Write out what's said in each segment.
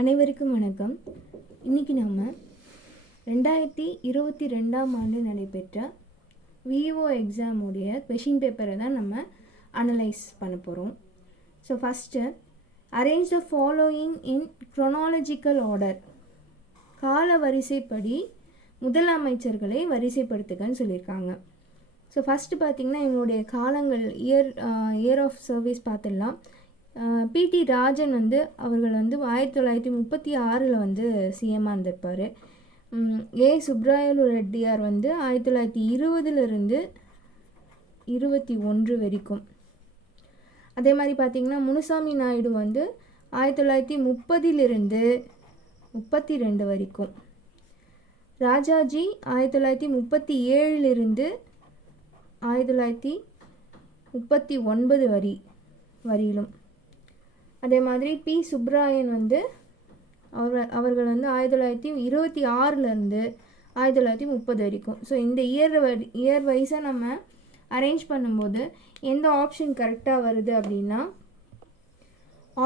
அனைவருக்கும் வணக்கம். இன்றைக்கி நம்ம 2022ஆம் ஆண்டு நடைபெற்ற விஓ எக்ஸாமுடைய கொஷின் பேப்பரை தான் நம்ம அனலைஸ் பண்ண போகிறோம். So first, arrange the following in chronological order. கால வரிசைப்படி முதலமைச்சர்களை வரிசைப்படுத்துகன்னு சொல்லியிருக்காங்க. ஸோ ஃபஸ்ட்டு பார்த்திங்கன்னா இவங்களுடைய காலங்கள் இயர் ஆஃப் சர்வீஸ் பார்த்துடலாம். பிடி ராஜன் அவர்கள் 1936 சிஎம்மாக இருந்திருப்பார். ஏ சுப்ராயலு ரெட்டியார் 1920 21 வரைக்கும். அதே மாதிரி பார்த்திங்கன்னா முனுசாமி நாயுடு 1930 32 வரைக்கும். ராஜாஜி 1937 1939 வரையிலும். அதே மாதிரி பி சுப்ராயன் அவர்கள் 1926 1930 வரைக்கும். ஸோ இந்த இயர் வைஸாக நம்ம அரேஞ்ச் பண்ணும்போது எந்த ஆப்ஷன் கரெக்டாக வருது அப்படின்னா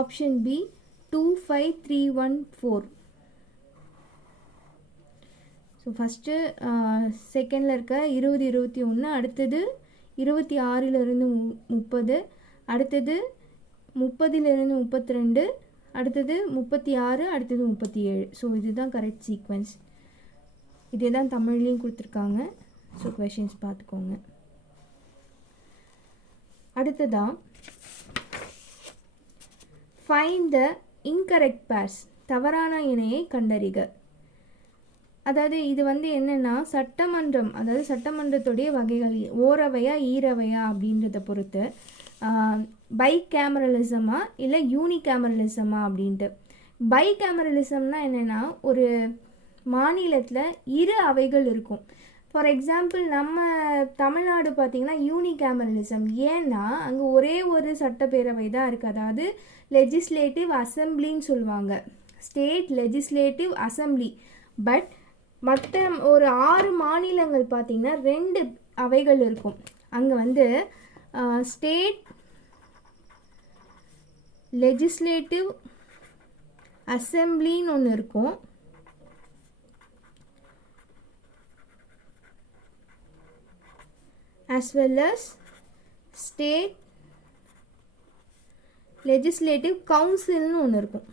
ஆப்ஷன் பி 25314. ஸோ ஃபஸ்ட்டு செகண்டில் இருக்க 2021, அடுத்தது 26 30, அடுத்தது 30 32, அடுத்தது 36, அடுத்தது 37. ஸோ இதுதான் கரெக்ட் சீக்வன்ஸ். இதே தான் தமிழ்லேயும் கொடுத்துருக்காங்க. ஸோ கொஷின்ஸ் பார்த்துக்கோங்க. அடுத்ததான் ஃபைண்ட் த இன்கரெக்ட் பேர்ஸ். தவறான இணையை கண்டறிக. அதாவது இது என்னென்னா சட்டமன்றம், அதாவது சட்டமன்றத்துடைய வகைகள் ஓரவையா ஈரவையா அப்படின்றத பொறுத்து பை கேமரலிசமா இல்லை யூனிகேமரலிசமா அப்படின்ட்டு. பை கேமரலிசம்னா என்னென்னா ஒரு மாநிலத்தில் இரு அவைகள் இருக்கும். ஃபார் எக்ஸாம்பிள் நம்ம தமிழ்நாடு பார்த்திங்கன்னா யூனிகேமரலிசம். ஏன்னா அங்கே ஒரே ஒரு சட்டப்பேரவை தான் இருக்குது. அதாவது லெஜிஸ்லேட்டிவ் அசம்பிளின்னு சொல்லுவாங்க, ஸ்டேட் லெஜிஸ்லேட்டிவ் அசம்பிளி. பட் மற்ற ஒரு 6 மாநிலங்கள் பார்த்திங்கன்னா 2 அவைகள் இருக்கும். அங்கே ஸ்டேட் லெஜிஸ்லேட்டிவ் அசம்பிளின்னு ஒன்று இருக்கும். as well as state legislative கவுன்சில்னு ஒன்று இருக்கும்.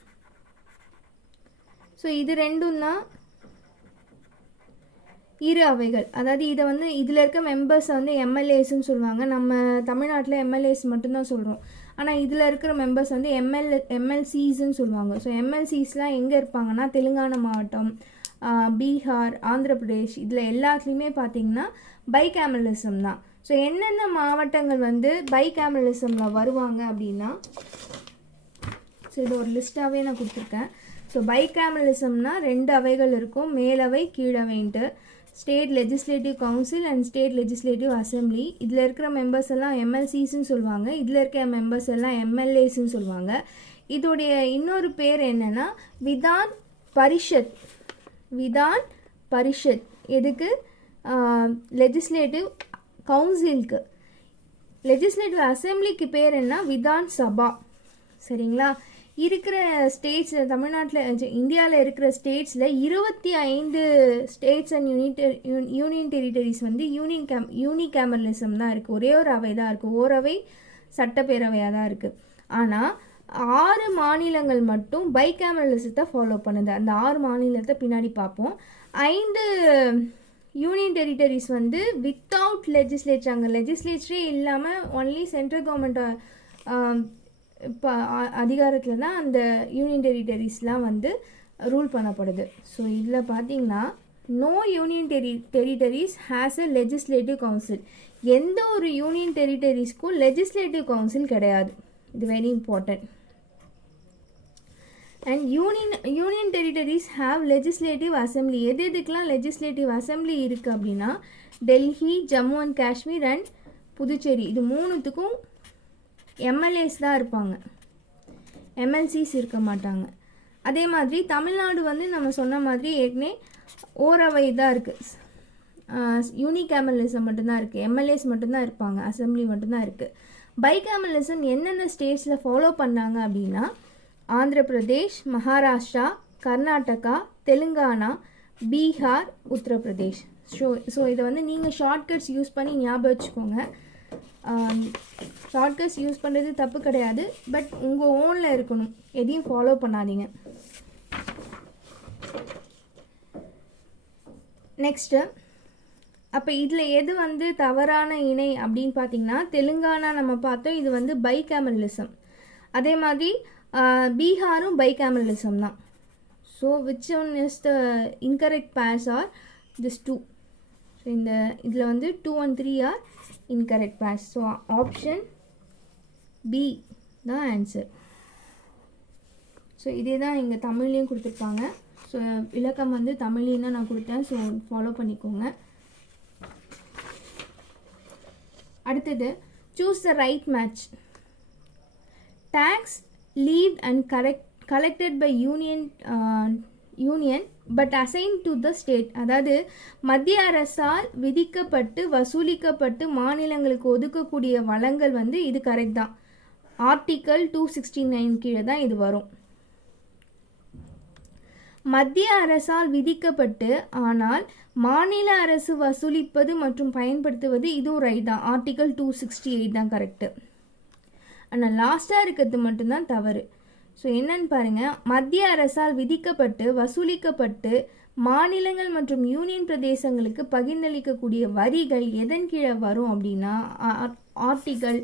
ஸோ இது ரெண்டும் தான் இரு அவைகள். அதாவது இதை இதில் இருக்க மெம்பர்ஸ் எம்எல்ஏஸ்ன்னு சொல்லுவாங்க. நம்ம தமிழ்நாட்டில் எம்எல்ஏஸ் மட்டும்தான் சொல்கிறோம். ஆனால் இதில் இருக்கிற மெம்பர்ஸ் எம்எல்சிஸ்ன்னு சொல்லுவாங்க. ஸோ எம்எல்சிஸ்லாம் எங்கே இருப்பாங்கன்னா தெலுங்கானா மாவட்டம், பீகார், ஆந்திர பிரதேஷ், இதில் எல்லாத்துலேயுமே பார்த்திங்கன்னா பைகேமரலிசம் தான். ஸோ என்னென்ன மாவட்டங்கள் பைகேமரலிசமில் வருவாங்க அப்படின்னா, ஸோ இது ஒரு லிஸ்ட்டாகவே நான் கொடுத்துருக்கேன். ஸோ பைகேமரலிசம்னா 2 அவைகள் இருக்கும், மேலவை கீழவைன்ட்டு. State legislative council and state legislative assembly. இதில் இருக்கிற மெம்பர்ஸ் எல்லாம் எம்எல்சிஸ்ன்னு சொல்லுவாங்க, இதில் இருக்கிற மெம்பர்ஸ் எல்லாம் எம்எல்ஏஸ்ன்னு சொல்லுவாங்க. இதோடைய இன்னொரு பேர் என்னென்னா விதான் பரிஷத். விதான் பரிஷத் எதுக்கு? லெஜிஸ்லேட்டிவ் கவுன்சிலுக்கு. லெஜிஸ்லேட்டிவ் அசம்பிளிக்கு பேர் என்ன? விதான் சபா. சரிங்களா? இருக்கிற ஸ்டேட்ஸில், தமிழ்நாட்டில் இந்தியாவில் இருக்கிற ஸ்டேட்ஸில் 25 ஸ்டேட்ஸ் அண்ட் யூனியன் டெரிட்டரிஸ் யூனிகேமரலிசம் தான் இருக்குது. ஒரே ஒரு அவை தான் இருக்குது, ஓரவை சட்டப்பேரவையாக தான் இருக்குது. ஆனால் 6 மாநிலங்கள் மட்டும் பைகேமரலிசத்தை ஃபாலோ பண்ணுது. அந்த 6 மாநிலத்தை பின்னாடி பார்ப்போம். 5 யூனியன் டெரிட்டரிஸ் வித்தவுட் லெஜிஸ்லேச்சர், அங்கே லெஜிஸ்லேச்சரே இல்லாமல் ஒன்லி சென்ட்ரல் கவர்மெண்ட் இப்போ அதிகாரத்தில் தான் அந்த யூனியன் டெரிட்டரிஸ்லாம் ரூல் பண்ணப்படுது. ஸோ இதில் பார்த்தீங்கன்னா no union territories has a legislative council. எந்த ஒரு யூனியன் டெரிட்டரிஸ்க்கும் லெஜிஸ்லேட்டிவ் கவுன்சில் கிடையாது. இது very important. And union territories have legislative assembly. எதுக்கெலாம் லெஜிஸ்லேட்டிவ் அசம்பிளி இருக்குது அப்படின்னா டெல்லி, ஜம்மு அண்ட் காஷ்மீர் அண்ட் புதுச்சேரி. இது 3த்துக்கும் எம்எல்ஏஸ் தான் இருப்பாங்க, எம்எல்சிஸ் இருக்க மாட்டாங்க. அதே மாதிரி தமிழ்நாடு நம்ம சொன்ன மாதிரி ஏற்கனவே ஓரவை தான் இருக்குது, யூனிகேமரலிசம் மட்டும்தான் இருக்குது, எம்எல்ஏஸ் மட்டும்தான் இருப்பாங்க, அசம்பிளி மட்டும்தான் இருக்குது. பைகேமரலிசம் என்னென்ன ஸ்டேட்ஸில் ஃபாலோ பண்ணாங்க அப்படின்னா ஆந்திர பிரதேஷ், மகாராஷ்டிரா, கர்நாடகா, தெலுங்கானா, பீகார், உத்தரப்பிரதேஷ். ஸோ இதை வந்து நீங்கள் ஷார்ட்கட்ஸ் யூஸ் பண்ணி ஞாபகம் வச்சுக்கோங்க. ஷார்ட்கட்ஸ் யூஸ் பண்ணுறது தப்பு கிடையாது, பட் உங்கள் ஓனில் இருக்கணும், எதையும் ஃபாலோ பண்ணாதீங்க. நெக்ஸ்ட்டு, அப்போ இதில் எது வந்து தவறான இணை அப்படின்னு பார்த்தீங்கன்னா, தெலுங்கானா நம்ம பார்த்தோம், இது வந்து பைகேமரலிசம். அதே மாதிரி பீகாரும் பைகேமரலிசம் தான். So which one is the incorrect pairs are this 2. So இந்த இதில் வந்து 2 and 3 are incorrect pairs. So option B தான் ஆன்சர். ஸோ இதே தான் இங்கே தமிழ்லேயும் கொடுத்துருப்பாங்க. ஸோ விளக்கம் வந்து தமிழ்லேயும் தான் நான் கொடுத்தேன். ஸோ ஃபாலோ பண்ணிக்கோங்க. அடுத்தது, choose the right match. Taxes levied and collected by union but assigned to the state. அதாவது மத்திய அரசால் விதிக்கப்பட்டு வசூலிக்கப்பட்டு மாநிலங்களுக்கு ஒதுக்கக்கூடிய வளங்கள் வந்து இது கரெக்ட் தான். ஆர்டிக்கல் 269 கீழே தான் இது வரும். மத்திய அரசால் விதிக்கப்பட்டு ஆனால் மாநில அரசு வசூலிப்பது மற்றும் பயன்படுத்துவது இதுவும் ரைட் தான். ஆர்டிக்கல் 268 தான் கரெக்டு. ஆனால் லாஸ்ட்டாக இருக்கிறது மட்டும்தான் தவறு. ஸோ என்னன்னு பாருங்கள், மத்திய அரசால் விதிக்கப்பட்டு வசூலிக்கப்பட்டு மாநிலங்கள் மற்றும் யூனியன் பிரதேசங்களுக்கு பகிர்ந்தளிக்கக்கூடிய வரிகள் எதன் கீழே வரும் அப்படின்னா ஆர்டிக்கல்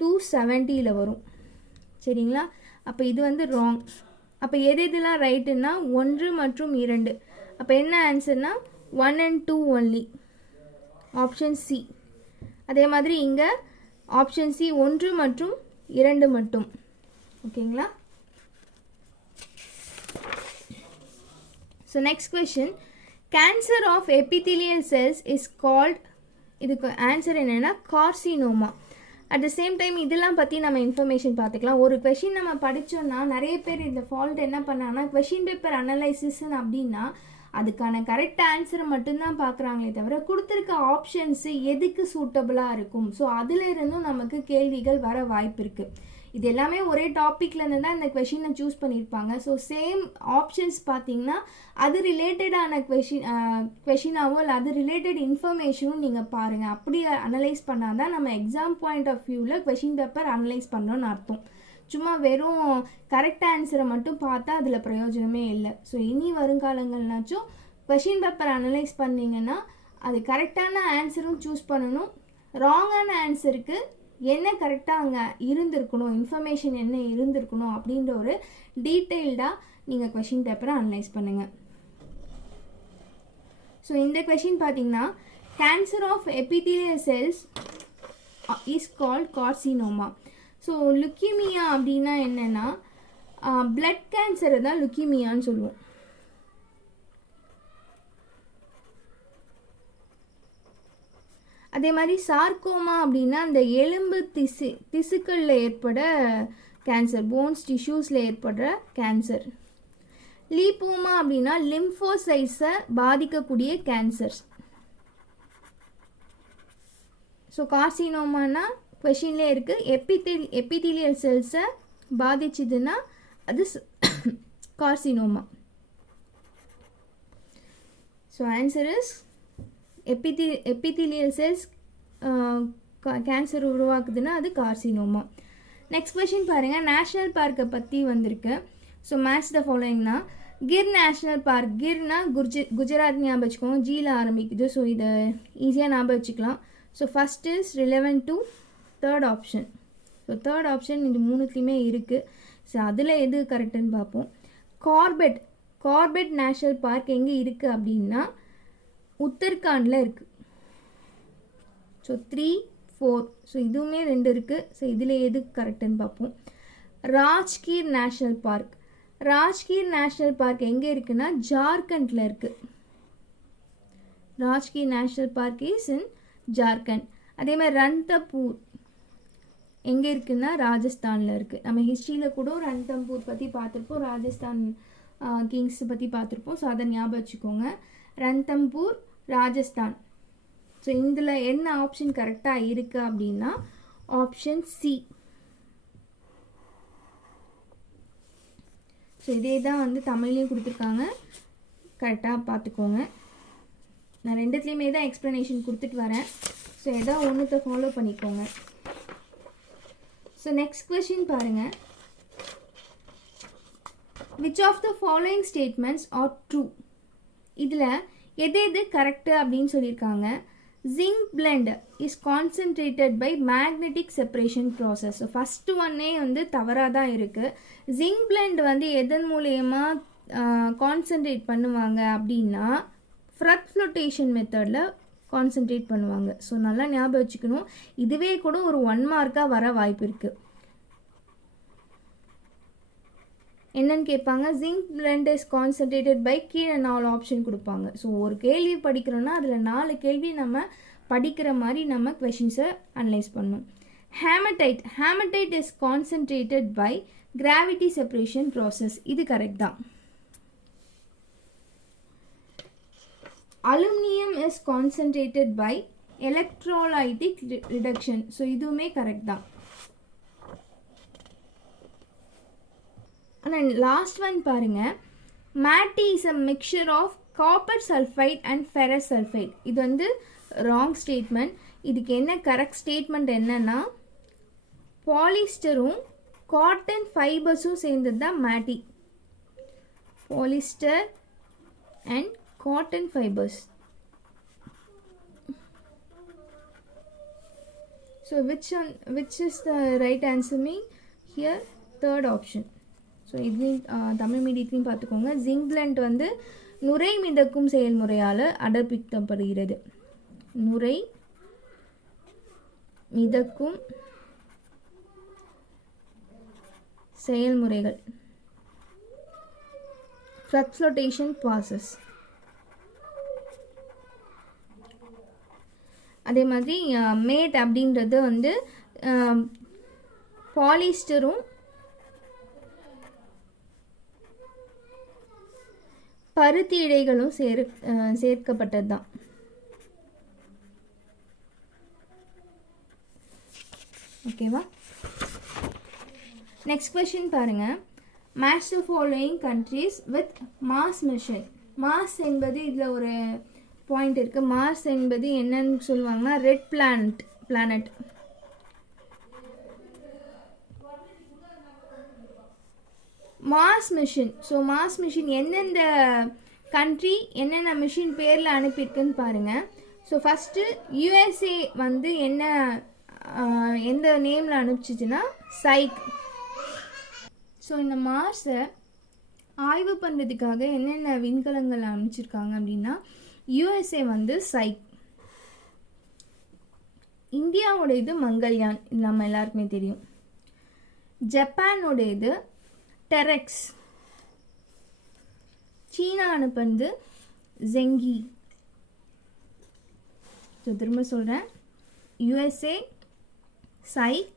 270 வரும். சரிங்களா? அப்போ இது வந்து ராங். அப்போ எதெல்லாம் ரைட்டுன்னா 1 மற்றும் 2. அப்போ என்ன ஆன்சர்னா 1 and 2 ஒன்லி, ஆப்ஷன் சி. அதே மாதிரி இங்கே ஆப்ஷன் சி 1 மற்றும் 2 மட்டும். ஓகேங்களா? So next question, cancer of epithelial cells is called, இதுக்கு ஆன்சர் என்னென்னா carcinoma. At the same time இதெல்லாம் பற்றி நம்ம இன்ஃபர்மேஷன் பார்த்துக்கலாம். ஒரு கொஷின் நம்ம படித்தோன்னா நிறைய பேர் இந்த ஃபால்ட் என்ன பண்ணாங்கன்னா, கொஷின் பேப்பர் அனலைசிஸ்ன்னு அப்படின்னா அதுக்கான கரெக்ட் ஆன்சரை மட்டும்தான் பார்க்குறாங்களே தவிர கொடுத்துருக்க ஆப்ஷன்ஸு எதுக்கு சூட்டபுளாக இருக்கும். ஸோ அதில் இருந்தும் நமக்கு கேள்விகள் வர வாய்ப்பு இருக்குது. இது எல்லாமே ஒரே டாப்பிக்லேருந்து தான் இந்த கொஷினை சூஸ் பண்ணியிருப்பாங்க. ஸோ சேம் ஆப்ஷன்ஸ் பார்த்திங்கன்னா அது ரிலேட்டடான கொஷினாவோ இல்லை அது ரிலேட்டட் இன்ஃபர்மேஷனும் நீங்கள் பாருங்கள். அப்படி அனலைஸ் பண்ணால் தான் நம்ம எக்ஸாம் பாயிண்ட் ஆஃப் வியூவில் கொஷின் பேப்பர் அனலைஸ் பண்ணோன்னு அர்த்தம். சும்மா வெறும் கரெக்ட் ஆன்சரை மட்டும் பார்த்தா அதில் பிரயோஜனமே இல்லை. ஸோ இனி வருங்காலங்கள்னாச்சும் கொஷின் பேப்பர் அனலைஸ் பண்ணிங்கன்னா அது கரெக்டான ஆன்சரும் சூஸ் பண்ணணும். ராங்கான ஆன்சருக்கு என்ன கரெக்டாக அங்கே இருந்திருக்கணும், இன்ஃபர்மேஷன் என்ன இருந்திருக்கணும் அப்படின்ற ஒரு டீட்டெயில்டாக நீங்கள் கொஷின் பேப்பரை அனலைஸ் பண்ணுங்கள். ஸோ இந்த கொஷின் பார்த்தீங்கன்னா, cancer of epithelial cells is called carcinoma. So leukaemia அப்படின்னா என்னென்னா பிளட் கேன்சரை தான் லுக்கீமியான்னு சொல்லுவோம். அதே மாதிரி சார்கோமா அப்படின்னா அந்த எலும்பு திசுக்களில் ஏற்பட கேன்சர், போன்ஸ் டிஷ்யூஸில் ஏற்படுற கேன்சர். லீப்போமா அப்படின்னா லிம்போசைட்ஸை பாதிக்கக்கூடிய கேன்சர்ஸ். ஸோ கார்சினோமானா கொஷின்லே இருக்குது, எபிதீலியல் செல்ஸை பாதிச்சுதுன்னா அது carcinoma. So answer is epithelial cells cancer உருவாக்குதுன்னா அது கார்சினோமா. நெக்ஸ்ட் கொஷின் பாருங்கள், நேஷ்னல் பார்க்கை பற்றி வந்திருக்கு. ஸோ மேட்ச் த ஃபாலோயிங்னா, கிர் நேஷ்னல் பார்க், கிர்னா குஜராத் ஞாபகம் வச்சுக்கோங்க, ஜியில் ஆரம்பிக்குது. ஸோ இதை ஈஸியாக ஞாபகம் வச்சுக்கலாம். So first is relevant to third option. So third option இது மூணுத்துலேயுமே இருக்குது. ஸோ அதில் எது கரெக்டுன்னு பார்ப்போம். கார்பெட் நேஷ்னல் பார்க் எங்கே இருக்குது அப்படின்னா உத்தரகாண்டில் இருக்குது. ஸோ 3, 4. ஸோ இதுவுமே 2 இருக்குது. ஸோ இதில் எது கரெக்டுன்னு பார்ப்போம். ராஜ்கீர் நேஷ்னல் பார்க் எங்கே இருக்குன்னா ஜார்க்கண்டில் இருக்குது. Rajgir national park is in Jharkhand. அதே மாதிரி ரன்தம்பூர் எங்கே இருக்குன்னா ராஜஸ்தானில் இருக்குது. நம்ம ஹிஸ்ட்ரியில் கூட ரன்தம்பூர் பற்றி பார்த்துருப்போம், ராஜஸ்தான் கிங்ஸ் பற்றி பார்த்துருப்போம். ஸோ அதை ஞாபகம் வச்சுக்கோங்க, ரன்தம்பூர் ராஜஸ்தான். ஸோ இதில் என்ன ஆப்ஷன் கரெக்டாக இருக்குது அப்படின்னா ஆப்ஷன் சி. ஸோ இதே தான் வந்து தமிழ்லேயும் கொடுத்துருக்காங்க, கரெக்டாக பார்த்துக்கோங்க. நான் ரெண்டுத்துலேயுமே தான் எக்ஸ்ப்ளனேஷன் கொடுத்துட்டு வரேன். ஸோ எதோ ஒன்றுத்தை ஃபாலோ பண்ணிக்கோங்க. ஸோ நெக்ஸ்ட் கொஷின் பாருங்கள். which of the following statements are true? இதில் எது எது கரெக்டு அப்படின்னு சொல்லியிருக்காங்க. zinc blend is concentrated by magnetic separation process. So first ஒன்னே வந்து தவறாக தான் இருக்குது. zinc blend வந்து எதன் மூலயமா கான்சன்ட்ரேட் பண்ணுவாங்க அப்படின்னா ஃப்ரத் ஃப்ளோட்டேஷன் மெத்தடில் கான்சன்ட்ரேட் பண்ணுவாங்க. ஸோ நல்லா ஞாபகம் வச்சுக்கணும். இதுவே கூட ஒரு 1 மார்க்காக வர வாய்ப்பு இருக்குது. என்னன்னு கேட்பாங்க, zinc blende is concentrated by, கீழே 4 ஆப்ஷன் கொடுப்பாங்க. ஸோ ஒரு கேள்வி படிக்கிறோன்னா அதில் 4 கேள்வி நம்ம படிக்கிற மாதிரி நம்ம கொஷின்ஸை அனலைஸ் பண்ணணும். Haematite is concentrated by gravity separation process. இது கரெக்ட் தான். Aluminium is concentrated by electrolytic reduction. So இதுவுமே கரெக்ட் தான். ஆனால் லாஸ்ட் ஒன் பாருங்கள், matte is a mixture of copper sulphide and ferrous sulphide. இது வந்து ராங் ஸ்டேட்மெண்ட். இதுக்கு என்ன கரெக்ட் ஸ்டேட்மெண்ட் என்னன்னா, பாலிஸ்டரும் காட்டன் ஃபைபர்ஸும் சேர்ந்தது தான் matte. Polyester and cotton fibres. So which is the right answer me here? Third option. So இதுலேயும் தமிழ் மீடியத்துலையும் பார்த்துக்கோங்க. Zinc blend வந்து நுரை மிதக்கும் செயல்முறையால் அடர்ப்பிக்கப்படுகிறது. நுரை மிதக்கும் செயல்முறைகள், ஃப்ரத் ஃப்ளோட்டேஷன் ப்ராசஸ். அதே மாதிரி மேட் அப்படின்றது வந்து பாலிஸ்டரும் பருத்தி இழைகளும் சேர்க்கப்பட்டது தான். ஓகேவா? நெக்ஸ்ட் கொஸ்டின் பாருங்க. Match the following countries with Mars mission. Mars என்பது இதில் ஒரு பாயிண்ட் இருக்குது. மார்ஸ் என்பது என்னன்னு சொல்லுவாங்கன்னா red planet. Mars mission. So Mars mission எந்தெந்த கண்ட்ரி என்னென்ன மிஷின் பேரில் அனுப்பியிருக்குன்னு பாருங்கள். ஸோ ஃபஸ்ட்டு யூஎஸ்ஏ வந்து எந்த நேமில் அனுப்பிச்சிச்சுன்னா சைக். ஸோ இந்த மார்ஸை ஆய்வு பண்ணுறதுக்காக என்னென்ன விண்கலங்கள் அனுப்பிச்சிருக்காங்க அப்படின்னா யூஎஸ்ஏ வந்து சைக். இந்தியாவோட இது மங்கள்யான், இது நம்ம எல்லாருக்குமே தெரியும். ஜப்பானோட இது டெரெக்ஸ். சீனா அனுப்புனது ஜெங்கி. ஸோ திரும்ப சொல்கிறேன், யூஎஸ்ஏ சைக்,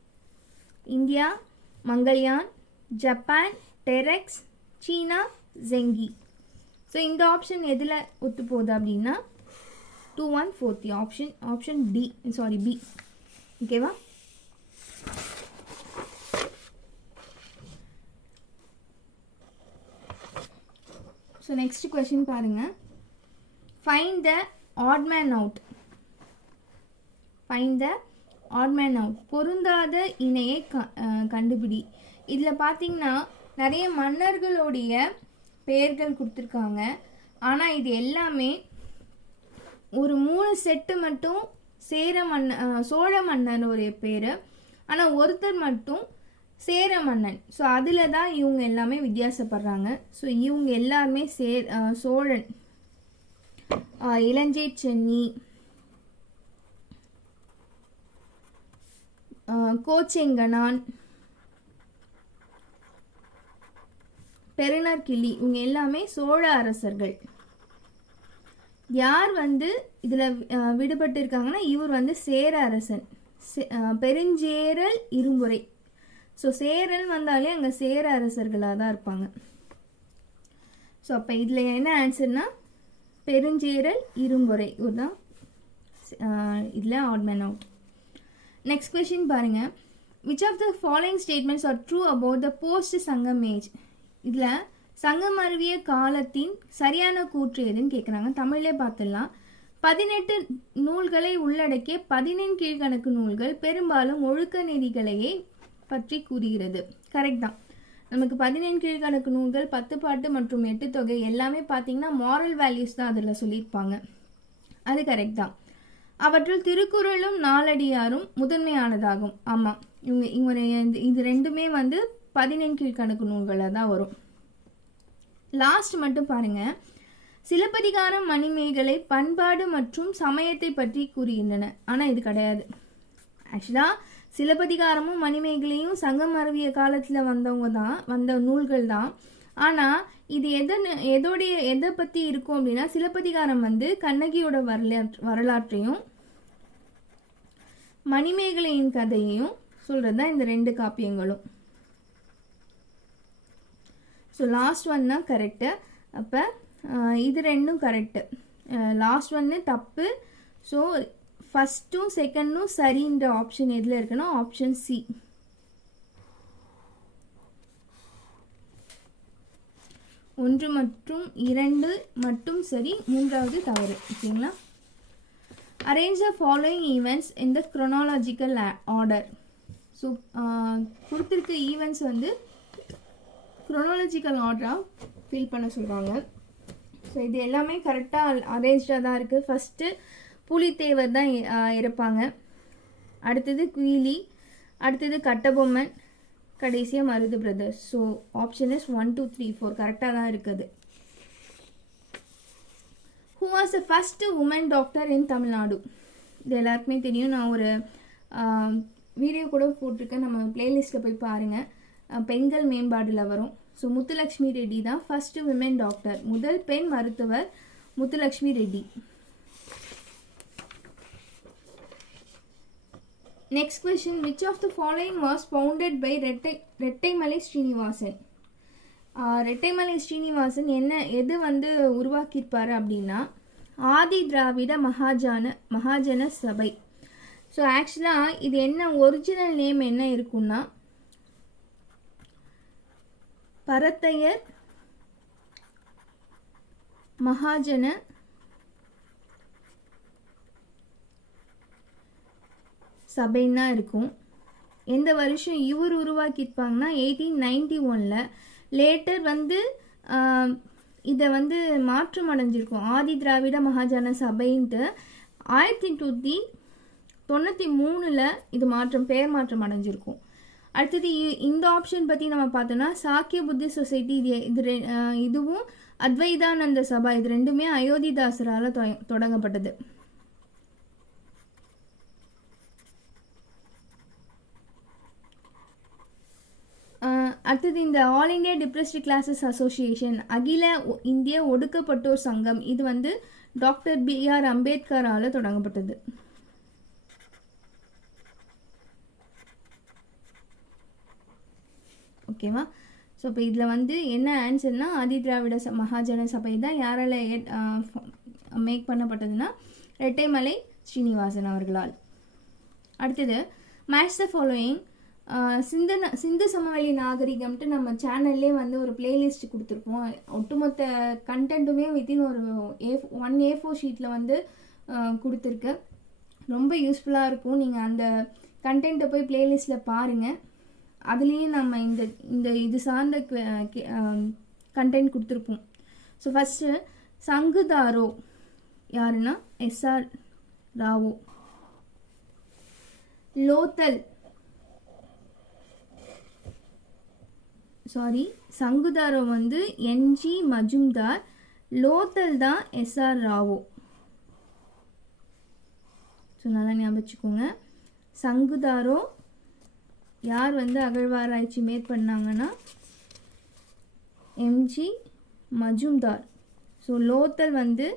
இந்தியா மங்கள்யான், ஜப்பான் டெரெக்ஸ், சீனா ஜெங்கி. ஸோ இந்த ஆப்ஷன் எதில் ஒத்து போகுது அப்படின்னா 2140 ஆப்ஷன் டி, சாரி பி. ஓகேவா? ஸோ நெக்ஸ்ட் கொஷின் பாருங்கள். Find the odd man out. பொருந்தாத இணையை கண்டுபிடி. இதில் பார்த்தீங்கன்னா நிறைய மன்னர்களுடைய பெயர்கள் கொடுத்துருக்காங்க. ஆனால் இது எல்லாமே ஒரு 3 செட்டு மட்டும் சோழ மன்னனுடைய பேர். ஆனால் ஒருத்தர் மட்டும் சேர மன்னன். ஸோ அதில் தான் இவங்க எல்லாமே வித்தியாசப்படுறாங்க. ஸோ இவங்க எல்லாருமே சோழன், இளஞ்சே சென்னி, கோச்செங்கனான், பெருநர்கிள்ளி, இவங்க எல்லாமே சோழ அரசர்கள். யார் வந்து இதில் விடுபட்டு இருக்காங்கன்னா இவர் வந்து சேர அரசன், பெருஞ்சேரல் இரும்புரை. ஸோ சேரல் வந்தாலே அங்கே சேர அரசர்களாக தான் இருப்பாங்க. ஸோ அப்போ இதில் என்ன ஆன்சர்னா பெருஞ்சேரல் இரும்புரை இதுதான் இதில் ஆட்மேன் அவுட். நெக்ஸ்ட் கொஸ்டின் பாருங்கள். Which of the following statements are true about the post Sangam age. இதில் சங்கம் அருவிய காலத்தின் சரியான கூற்று எதுன்னு கேட்குறாங்க. தமிழ்லே பார்த்துடலாம். 18 நூல்களை உள்ளடக்கிய 15 கீழ்கணக்கு நூல்கள் பெரும்பாலும் ஒழுக்க நெறிகளையே பற்றி கூறுகிறது. கரெக்ட் தான். நமக்கு 15 கீழ்கணக்கு நூல்கள், 10 பாட்டு மற்றும் 8 தொகை எல்லாமே பார்த்தீங்கன்னா மாரல் வேல்யூஸ் தான் அதில் சொல்லியிருப்பாங்க. அது கரெக்ட் தான். அவற்றுள் திருக்குறளும் நாலடியாரும் முதன்மையானதாகும். ஆமாம், இவங்க இது ரெண்டுமே வந்து 15 கீழ்கணக்கு நூல்களில் தான் வரும். லாஸ்ட் மட்டும் பாருங்க. சிலப்பதிகாரம் மணிமேகலை பண்பாடு மற்றும் சமயத்தை பற்றி கூறுகின்றன. ஆனால் இது கிடையாது. ஆக்சுவலாக சிலப்பதிகாரமும் மணிமேகலையும் சங்கம் அருவிய காலத்தில் வந்த நூல்கள் தான். ஆனால் இது எதை பற்றி இருக்கும் அப்படின்னா, சிலப்பதிகாரம் வந்து கண்ணகியோட வரலாற்றையும் மணிமேகலையின் கதையையும் சொல்கிறது தான் இந்த 2 காப்பியங்களும். ஸோ லாஸ்ட் ஒன் தான் கரெக்டு. அப்போ இது ரெண்டும் கரெக்டு. லாஸ்ட் ஒன்று தப்பு. ஸோ ஃபஸ்ட்டும் செகண்டும் சரின்ற ஆப்ஷன் எதில் இருக்குன்னா ஆப்ஷன் சி. 1 மற்றும் 2 மட்டும் சரி, 3வது தவறு. ஓகேங்களா? Arrange the following events in the chronological order. So கொடுத்துருக்க ஈவெண்ட்ஸ் வந்து குரோனாலஜிக்கல் ஆர்டராக ஃபில் பண்ண சொல்கிறாங்க. ஸோ இது எல்லாமே கரெக்டாக அரேஞ்சாக தான் இருக்குது. ஃபஸ்ட்டு புலித்தேவர் தான் இருப்பாங்க, அடுத்தது குயிலி, அடுத்தது கட்டபொம்மன், கடைசியாக Marudhu brothers. So option is 1, 2, 3, 4 கரெக்டாக தான் இருக்குது. Who was the first woman doctor in Tamil Nadu? இது எல்லாருக்குமே தெரியும். நான் ஒரு வீடியோ கூட போட்டிருக்கேன், நம்ம பிளேலிஸ்ட்டில் போய் பாருங்கள். பெண்கள் மேம்பாடில் வரும். ஸோ முத்துலக்ஷ்மி ரெட்டி தான் ஃபஸ்ட்டு விமென் டாக்டர். முதல் பெண் மருத்துவர் Muthulakshmi Reddy. Next question. Which of the following was founded by Rettaimalai Srinivasan? Rettaimalai Srinivasan எது வந்து உருவாக்கியிருப்பார் அப்படின்னா ஆதி திராவிட மகாஜன சபை. ஸோ ஆக்சுவலாக இது என்ன ஒரிஜினல் நேம் என்ன இருக்குன்னா பரத்தையர் மகாஜன சபைன்னா இருக்கும். எந்த வருஷம் இவர் உருவாக்கியிருப்பாங்கன்னா 1891. லேட்டர் வந்து இதை வந்து மாற்றம் அடைஞ்சிருக்கும். ஆதி திராவிட மகாஜன சபைன்ட்டு 1893 இது பேர் மாற்றம் அடைஞ்சிருக்கும். அடுத்தது இந்த ஆப்ஷன் பற்றி நம்ம பார்த்தோன்னா சாக்கிய புத்தி சொசைட்டி, இதுவும் அத்வைதானந்த சபா, இது ரெண்டுமே அயோத்திதாசரால் தொடங்கப்பட்டது. அடுத்தது இந்த all India depressed classes association, அகில இந்திய ஒடுக்கப்பட்டோர் சங்கம், இது வந்து டாக்டர் B.R. அம்பேத்கரால் தொடங்கப்பட்டது. ஓகேவா? ஸோ இப்போ இதில் வந்து என்ன ஆன்சர்னா ஆதி திராவிட மகாஜன சபை தான் யாரால் மேக் பண்ணப்பட்டதுன்னா ரெட்டைமலை ஸ்ரீனிவாசன் அவர்களால். அடுத்தது மேட்ச் த ஃபாலோயிங். சிந்து சமவெளி நாகரிகம்ட்டு நம்ம சேனல்லே வந்து ஒரு பிளேலிஸ்ட் கொடுத்துருப்போம். ஒட்டுமொத்த கண்டென்ட்டுமே வித்தின் ஒரு A4 ஷீட்டில் வந்து கொடுத்துருக்கு. ரொம்ப யூஸ்ஃபுல்லாக இருக்கும். நீங்கள் அந்த கண்டென்ட்டை போய் பிளேலிஸ்ட்டில் பாருங்கள். அதுலேயும் நம்ம இது சார்ந்த கண்டென்ட் கொடுத்துருப்போம். ஸோ ஃபஸ்ட்டு சங்குதாரோ யாருன்னா S.R. ராவோ. சங்குதாரோ வந்து N.G. மஜும்தார், லோத்தல் தான் S.R. ராவோ. ஸோ நல்லா ஞாபகம் வச்சுக்கோங்க. சங்குதாரோ யார் வந்து அகழ்வாராய்ச்சி மேற்கொண்டாங்கன்னா M.G. மஜும்தார். ஸோ லோத்தல் வந்து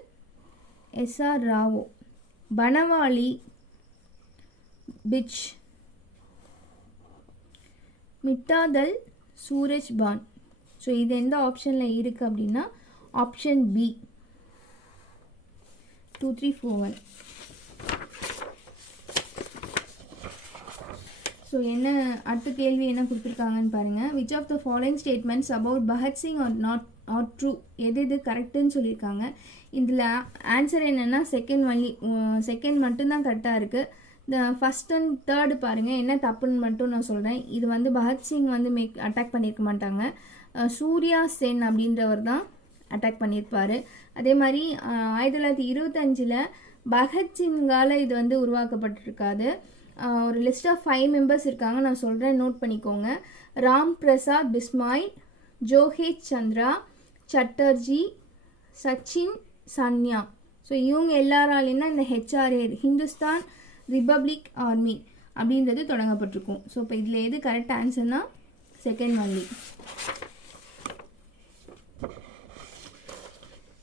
S.R. ராவோ. பனவாலி பிச், மிட்டாதல் சூரஜ் பான். ஸோ இது எந்த ஆப்ஷனில் இருக்குது அப்படின்னா ஆப்ஷன் B 2, 3, 4, 1. ஸோ என்ன அடுத்த கேள்வி என்ன கொடுத்துருக்காங்கன்னு பாருங்கள். Which of the following statements about Bhagat Singh are true, எது கரெக்டுன்னு சொல்லியிருக்காங்க. இதில் ஆன்சர் என்னென்னா செகண்ட் மட்டும்தான் கரெக்டாக இருக்குது. இந்த ஃபஸ்ட் அண்ட் தேர்டு பாருங்கள் என்ன தப்புன்னு மட்டும் நான் சொல்கிறேன். இது வந்து பகத்சிங் வந்து அட்டாக் பண்ணியிருக்க மாட்டாங்க, சூர்யா சென் அப்படின்றவர் தான் அட்டாக் பண்ணியிருப்பார். அதே மாதிரி 1925 பகத்சிங்கால் இது வந்து உருவாக்கப்பட்டிருக்காது. ஒரு லிஸ்ட் ஆஃப் 5 மெம்பர்ஸ் இருக்காங்க, நான் சொல்கிறேன், நோட் பண்ணிக்கோங்க. ராம் பிரசாத் பிஸ்மாய், ஜோஹேஷ் சந்திரா சட்டர்ஜி, சச்சின் சன்யா. ஸோ இவங்க எல்லாராலையும் தான் இந்த HRA ஹிந்துஸ்தான் ரிப்பப்ளிக் ஆர்மி அப்படின்றது தொடங்கப்பட்டிருக்கும். ஸோ இப்போ இதில் எது கரெக்ட் ஆன்சர்னா second only.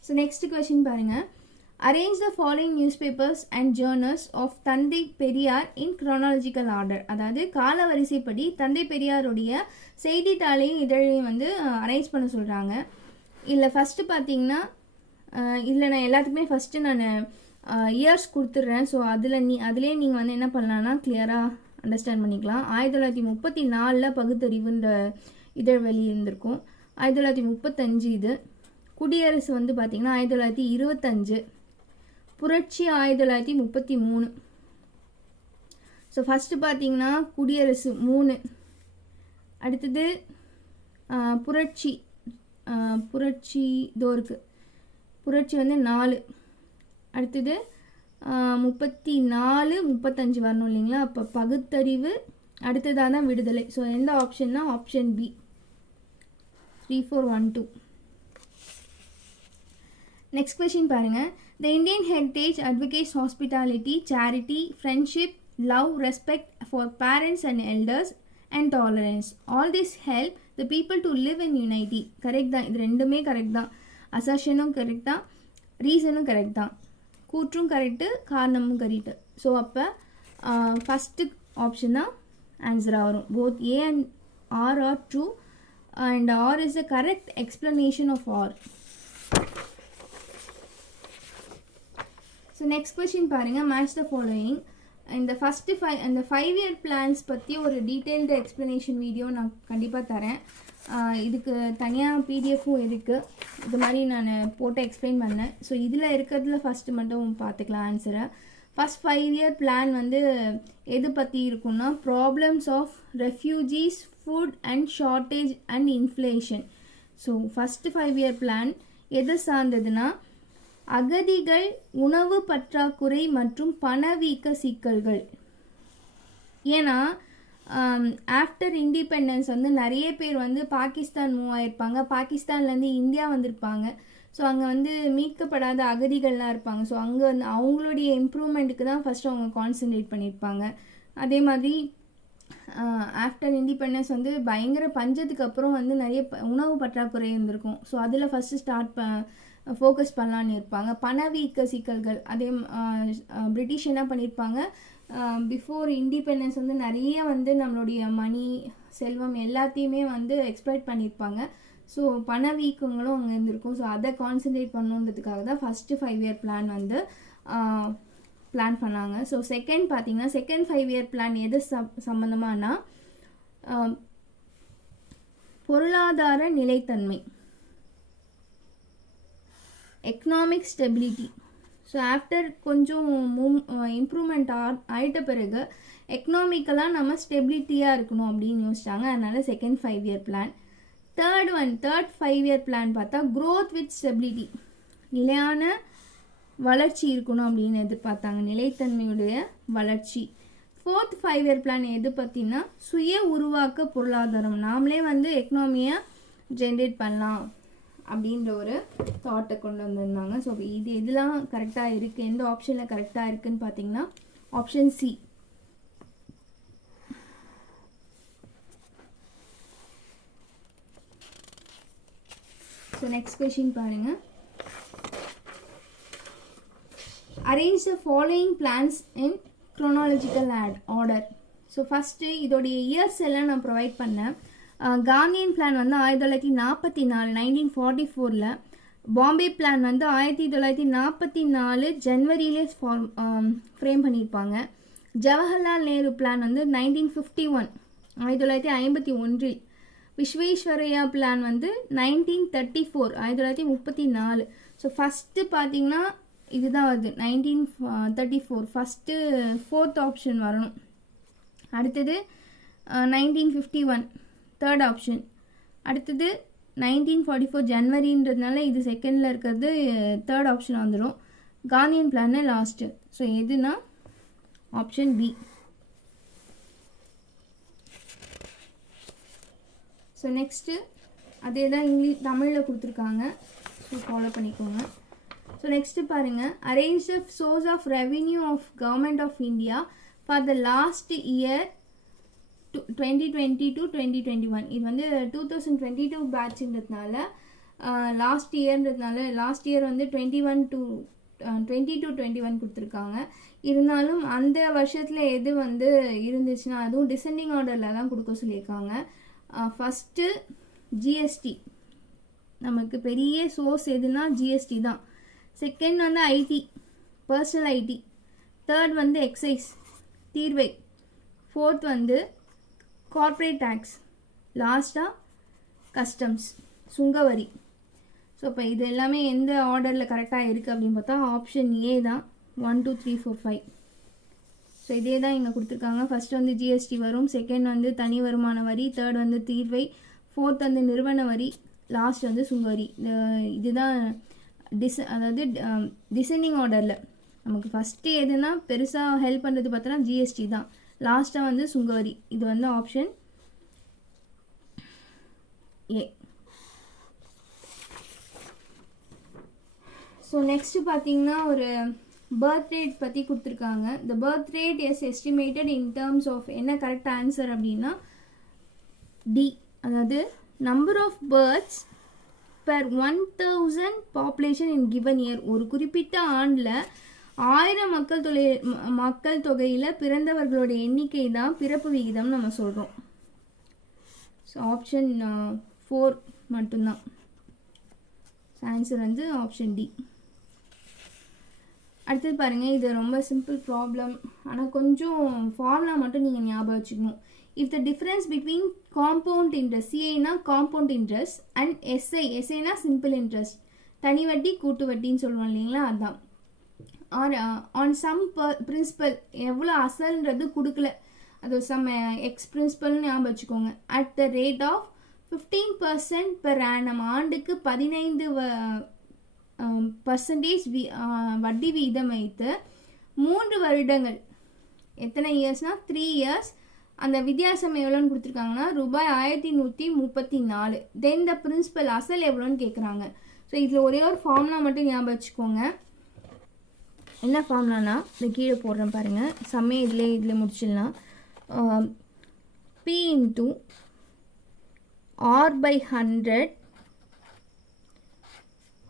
So next question பாருங்கள். Arrange the following newspapers and journals of தந்தை பெரியார் இன் குரோனாலஜிக்கல் ஆர்டர். அதாவது கால வரிசைப்படி தந்தை பெரியாருடைய செய்தித்தாளையும் இதழையும் வந்து அரேஞ்ச் பண்ண சொல்கிறாங்க. இல்லை ஃபஸ்ட்டு பார்த்தீங்கன்னா இதில் நான் எல்லாத்துக்குமே ஃபஸ்ட்டு நான் இயர்ஸ் கொடுத்துட்றேன். ஸோ அதிலே நீங்கள் வந்து என்ன பண்ணலான்னா கிளியராக அண்டர்ஸ்டாண்ட் பண்ணிக்கலாம். 1934 பகுத்தறிவுன்ற இதழ் வெளியிருந்திருக்கும். 1935 இது. குடியரசு வந்து பார்த்திங்கன்னா 1925, புரட்சி 1933. ஸோ ஃபஸ்ட்டு பார்த்திங்கன்னா குடியரசு 3, அடுத்தது புரட்சி இதோ இருக்குது, புரட்சி வந்து 4, அடுத்தது 34, 35 வரணும் இல்லைங்களா. அப்போ பகுத்தறிவு, அடுத்ததாக தான் விடுதலை. ஸோ எந்த ஆப்ஷன்னா ஆப்ஷன் பி 3, 4, 1, 2. நெக்ஸ்ட் கொஷின் பாருங்கள். The Indian heritage advocates hospitality, charity, friendship, love, respect for parents and elders and tolerance. All this help the people to live in unity. Correct தான், இது ரெண்டுமே கரெக்ட் தான். அசர்ஷனும் correct தான், ரீசனும் correct தான். கூற்றும் correct, காரணமும் கரெக்டு. ஸோ அப்போ ஃபஸ்ட்டு ஆப்ஷன் தான் ஆன்சராக வரும். Both A and R are true and R is the correct explanation of R. So next question பாருங்கள். Match the following. இந்த ஃபஸ்ட்டு அந்த 5 year பிளான்ஸ் பற்றி ஒரு டீட்டெயில்டு எக்ஸ்ப்ளனேஷன் வீடியோ நான் கண்டிப்பாக தரேன். இதுக்கு தனியாக பிடிஎஃப்பும் இருக்குது. இது மாதிரி நான் போட்டு எக்ஸ்பிளைன் பண்ணேன். ஸோ இதில் இருக்கிறதுல ஃபஸ்ட்டு மட்டும் பார்த்துக்கலாம் ஆன்சரை. ஃபஸ்ட் 5 year பிளான் வந்து எது பற்றி இருக்குன்னா problems of refugees, food and shortage and inflation. So first 5 year plan எது சார்ந்ததுன்னா அகதிகள், உணவு பற்றாக்குறை மற்றும் பணவீக்க சிக்கல்கள். ஏன்னா ஆஃப்டர் இண்டிபெண்டன்ஸ் வந்து நிறைய பேர் வந்து பாகிஸ்தான் மூவ் ஆகிருப்பாங்க, பாகிஸ்தான்லேருந்து இந்தியா வந்திருப்பாங்க. ஸோ அங்கே வந்து மீட்கப்படாத அகதிகள்லாம் இருப்பாங்க. ஸோ அங்கே வந்து அவங்களுடைய இம்ப்ரூவ்மெண்ட்டுக்கு தான் ஃபஸ்ட்டு அவங்க கான்சன்ட்ரேட் பண்ணியிருப்பாங்க. அதே மாதிரி ஆஃப்டர் இண்டிபெண்டன்ஸ் வந்து பயங்கர பஞ்சத்துக்கு அப்புறம் வந்து நிறைய உணவு பற்றாக்குறை இருந்திருக்கும். ஸோ அதில் ஃபஸ்ட்டு ஃபோக்கஸ் பண்ணலான்னு இருப்பாங்க. பணவீக்க சிக்கல்கள், அதே பிரிட்டிஷ் என்ன பண்ணியிருப்பாங்க, பிஃபோர் இண்டிபெண்டன்ஸ் வந்து நிறைய வந்து நம்மளுடைய மணி, செல்வம் எல்லாத்தையுமே வந்து எக்ஸ்ப்ளாய்ட் பண்ணியிருப்பாங்க. ஸோ பணவீக்கங்களும் அங்கே இருந்திருக்கும். ஸோ அதை கான்சன்ட்ரேட் பண்ணணுன்றதுக்காக தான் ஃபஸ்ட்டு 5 year பிளான் வந்து பிளான் பண்ணாங்க. ஸோ செகண்ட் பார்த்தீங்கன்னா செகண்ட் 5 year பிளான் எது சம்மந்தமானா பொருளாதார நிலைத்தன்மை, எக்கனாமிக் ஸ்டெபிலிட்டி. ஸோ ஆஃப்டர் கொஞ்சம் இம்ப்ரூவ்மெண்ட் ஆகிட்ட பிறகு எக்கனாமிக்கலாக நம்ம ஸ்டெபிலிட்டியாக இருக்கணும் அப்படின்னு யோசிச்சாங்க. அதனால் second 5 year plan. Third 5 year plan பார்த்தா க்ரோத் வித் ஸ்டெபிலிட்டி, நிலையான வளர்ச்சி இருக்கணும் அப்படின்னு எதிர்பார்த்தாங்க, நிலைத்தன்மையுடைய வளர்ச்சி. ஃபோர்த் 5 year பிளான் எது பற்றினா சுய உருவாக்க பொருளாதாரம், நாமளே வந்து எக்கனாமியை ஜென்ரேட் பண்ணலாம் அப்படின்ற ஒரு தாட்டை கொண்டு வந்திருந்தாங்க. ஸோ இது எதுலாம் கரெக்டாக இருக்குது, எந்த ஆப்ஷனில் கரெக்டாக இருக்குதுன்னு பார்த்தீங்கன்னா option C. So next question பாருங்கள். Arrange the following plans in chronological order. So first இதோடைய இயர்ஸ் எல்லாம் நான் ப்ரொவைட் பண்ணேன். காந்தியன் பிளான் வந்து 1944 1944. பாம்பே பிளான் வந்து 1944 ஜனவரியிலே ஃப்ரேம் பண்ணியிருப்பாங்க. ஜவஹர்லால் நேரு பிளான் வந்து 1951 1951. விஸ்வேஸ்வரையா பிளான் வந்து 1934 1934. ஸோ ஃபஸ்ட்டு பார்த்தீங்கன்னா இதுதான் வருது 1934. ஃபஸ்ட்டு 4th ஆப்ஷன் வரணும். அடுத்தது 1951 தேர்ட் ஆப்ஷன். அடுத்தது 1944 ஜனவரின்றதுனால இது செகண்டில் இருக்கிறது தேர்ட் ஆப்ஷன் வந்துடும். Gandhian plan last. ஸோ எதுனா ஆப்ஷன் பி. ஸோ நெக்ஸ்ட்டு அதே தான் இங்கிலீஷ் தமிழில் கொடுத்துருக்காங்க. ஸோ ஃபாலோ பண்ணிக்கோங்க. ஸோ நெக்ஸ்ட்டு பாருங்கள், arrange the source of revenue of government of India for the last year 2020 to 2021. இது வந்து 2022 பேட்ச்ன்றதுனால லாஸ்ட் இயர் வந்து 20 to 21 கொடுத்துருக்காங்க. இருந்தாலும் அந்த வருஷத்தில் எது வந்து இருந்துச்சுன்னா அதுவும் டிசெண்டிங் ஆர்டரில் தான் கொடுக்க சொல்லியிருக்காங்க. ஃபஸ்ட்டு ஜிஎஸ்டி, நமக்கு பெரிய சோர்ஸ் எதுனா ஜிஎஸ்டி தான். செகண்ட் வந்து ஐடி, பர்சனல் ஐடி. தேர்ட் வந்து எக்ஸைஸ் தீர்வை. ஃபோர்த் வந்து கார்ப்பரேட் டேக்ஸ். லாஸ்ட்டாக கஸ்டம்ஸ் சுங்கவரி. ஸோ இப்போ இது எல்லாமே எந்த ஆர்டரில் கரெக்டாக இருக்குது அப்படின்னு பார்த்தா ஆப்ஷன் ஏ தான் 1 2 3 4 5. ஸோ இதே தான் இங்கே கொடுத்துருக்காங்க. ஃபஸ்ட் வந்து ஜிஎஸ்டி வரும், செகண்ட் வந்து தனி வருமான வரி, தேர்ட் வந்து தீர்வை, ஃபோர்த் வந்து நிறுவன வரி, லாஸ்ட் வந்து சுங்கவரி. இதுதான் அதாவது டிசெண்டிங் ஆர்டரில் நமக்கு ஃபஸ்ட்டு எதுனா பெருசாக ஹெல்ப் பண்ணுறது பார்த்தோன்னா ஜிஎஸ்டி தான். லாஸ்ட்டாக வந்து சுங்கவரி. இது வந்து ஆப்ஷன் ஏ. ஸோ நெக்ஸ்ட்டு பார்த்தீங்கன்னா ஒரு பர்த் ரேட் பற்றி கொடுத்துருக்காங்க. இந்த birth rate is estimated in terms of என்ன கரெக்ட் ஆன்சர் அப்படின்னா டி. அதாவது number of births per 1000 population in given year. ஒரு குறிப்பிட்ட ஆண்டில் 1000 மக்கள் தொகையில் பிறந்தவர்களோட எண்ணிக்கை தான் பிறப்பு விகிதம் நம்ம சொல்கிறோம். ஸோ ஆப்ஷன் 4 மட்டும்தான் ஆன்சர் வந்து ஆப்ஷன் டி. அடுத்தது பாருங்கள், இது ரொம்ப சிம்பிள் ப்ராப்ளம். ஆனால் கொஞ்சம் ஃபார்முலா மட்டும் நீங்கள் ஞாபகம் வச்சுக்கணும். If the difference between compound interest, சிஐனா காம்பவுண்ட் இன்ட்ரெஸ்ட் அண்ட் எஸ்ஐனா சிம்பிள் இன்ட்ரெஸ்ட், தனி வட்டி கூட்டு வட்டின்னு சொல்லுவோம் இல்லைங்களா, அதுதான். ஆர் ஆன் சம் பிரின்சிபல், எவ்வளோ அசல்ன்றது கொடுக்கல, அது சம் எக்ஸ் பிரின்சிபல்னு ஞாபகம் வச்சுக்கோங்க. At the rate of 15% per annum, ஆண்டுக்கு 15% வட்டி வீதம் வைத்து 3 வருடங்கள், எத்தனை இயர்ஸ்னால் 3 இயர்ஸ். அந்த வித்தியாசம் எவ்வளோன்னு கொடுத்துருக்காங்கன்னா ரூபாய் 1134. தென் த பிரின்சிபல் அசல் எவ்வளோன்னு கேட்குறாங்க. ஸோ இதில் ஒரே ஒரு ஃபார்முலா மட்டும் ஞாபகம் வச்சுக்கோங்க. என்ன ஃபார்முலானா இந்த கீழே போடுறேன் பாருங்கள், சம்மே இதில் முடிச்சிடலாம். P into r by 100